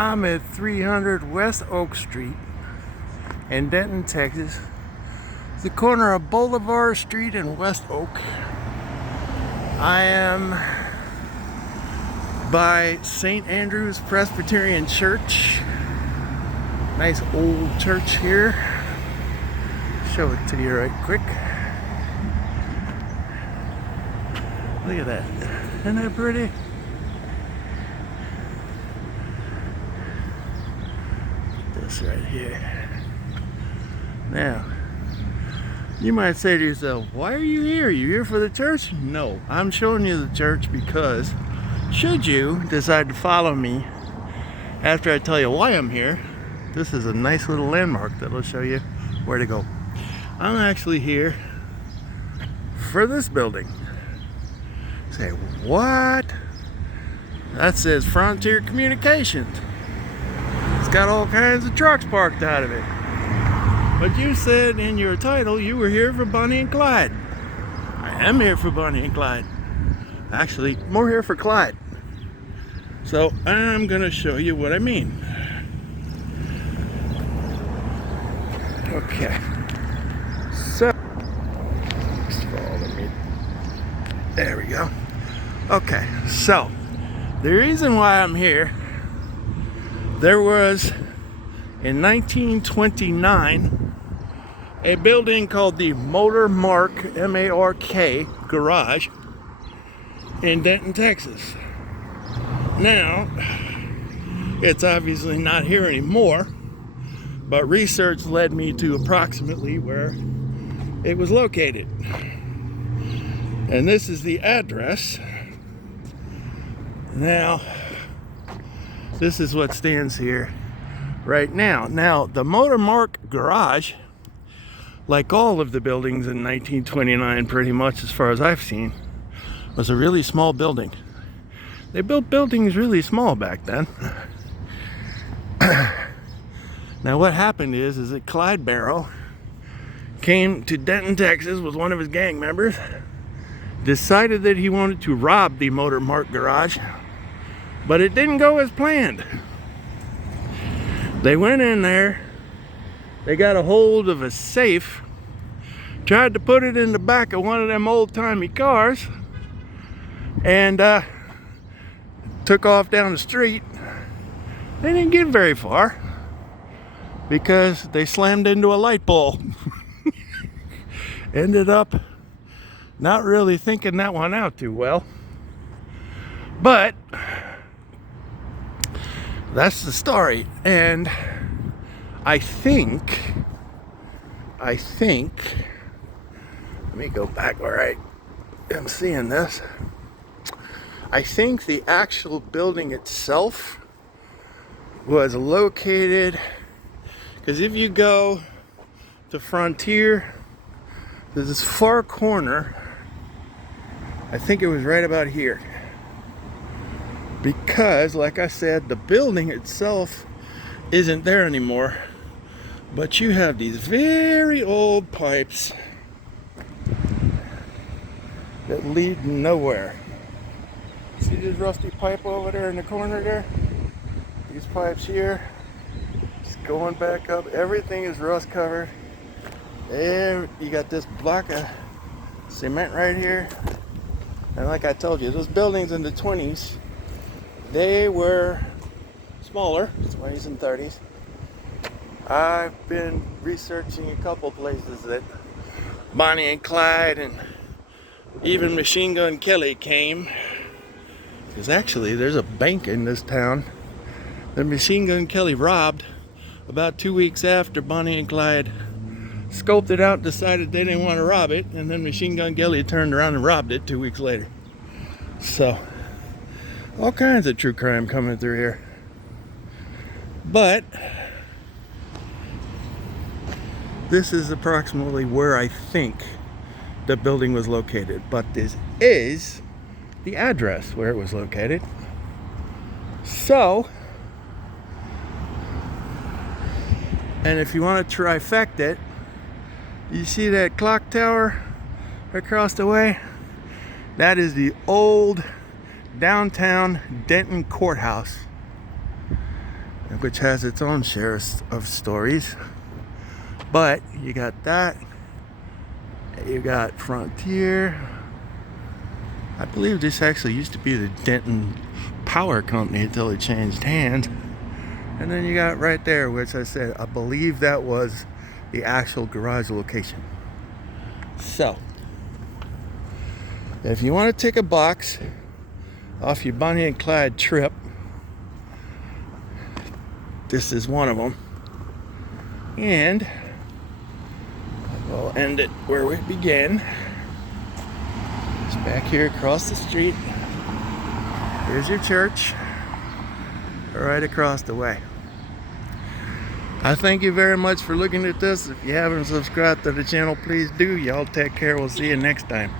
I'm at 300 West Oak Street in Denton, Texas. The corner of Boulevard Street and West Oak. I am by St. Andrew's Presbyterian Church. Nice old church here. Show it to you right quick. Look at that. Isn't that pretty? This right here. Now, you might say to yourself, why are you here? You here for the church? No, I'm showing you the church because should you decide to follow me after I tell you why I'm here, this is a nice little landmark that'll show you where to go. I'm actually here for this building. Say, what? That says Frontier Communications. It's got all kinds of trucks parked out of it. But you said in your title you were here for Bonnie and Clyde. I am here for Bonnie and Clyde. Actually, more here for Clyde. So I'm gonna show you what I mean. Okay. So, first of all, there we go. Okay, so the reason why I'm here, there was in 1929 a building called the Motor Mark, M-A-R-K, garage in Denton, Texas. Now, it's obviously not here anymore, but research led me to approximately where it was located. And this is the address. Now, this is what stands here right now. Now, the Motor Mark garage, like all of the buildings in 1929, pretty much as far as I've seen, was a really small building. They built buildings really small back then. Now, what happened is that Clyde Barrow came to Denton, Texas with one of his gang members, decided that he wanted to rob the Motor Mark garage, but it didn't go as planned. They went in there, they got a hold of a safe, tried to put it in the back of one of them old-timey cars, and took off down the street. They didn't get very far because they slammed into a light pole. Ended up not really thinking that one out too well. But that's the story. And I think, let me go back where I am seeing this. I think the actual building itself was located, because if you go to Frontier, there's this far corner, I think it was right about here. Because, like I said, the building itself isn't there anymore, but you have these very old pipes that lead nowhere. See this rusty pipe over there in the corner there? These pipes here, just going back up, everything is rust covered. There, you got this block of cement right here. And like I told you, those buildings in the 20s, they were smaller, 20s and 30s. I've been researching a couple places that Bonnie and Clyde and even Machine Gun Kelly came. Because actually, there's a bank in this town that Machine Gun Kelly robbed about 2 weeks after Bonnie and Clyde scoped it out, decided they didn't want to rob it, and then Machine Gun Kelly turned around and robbed it 2 weeks later. So, all kinds of true crime coming through here. But this is approximately where I think the building was located. But this is the address where it was located. So, and if you want to trifecta it, you see that clock tower across the way? That is the old downtown Denton courthouse. which has its own share of stories. But you got that. You got Frontier. I believe this actually used to be the Denton Power Company until it changed hands. And then you got right there, which I said, I believe that was the actual garage location. So, if you want to take a box off your Bonnie and Clyde trip, this is one of them. And we'll end it where we began. It's back here across the street. Here's your church, right across the way. I thank you very much for looking at this. If you haven't subscribed to the channel, please do. Y'all take care. We'll see you next time.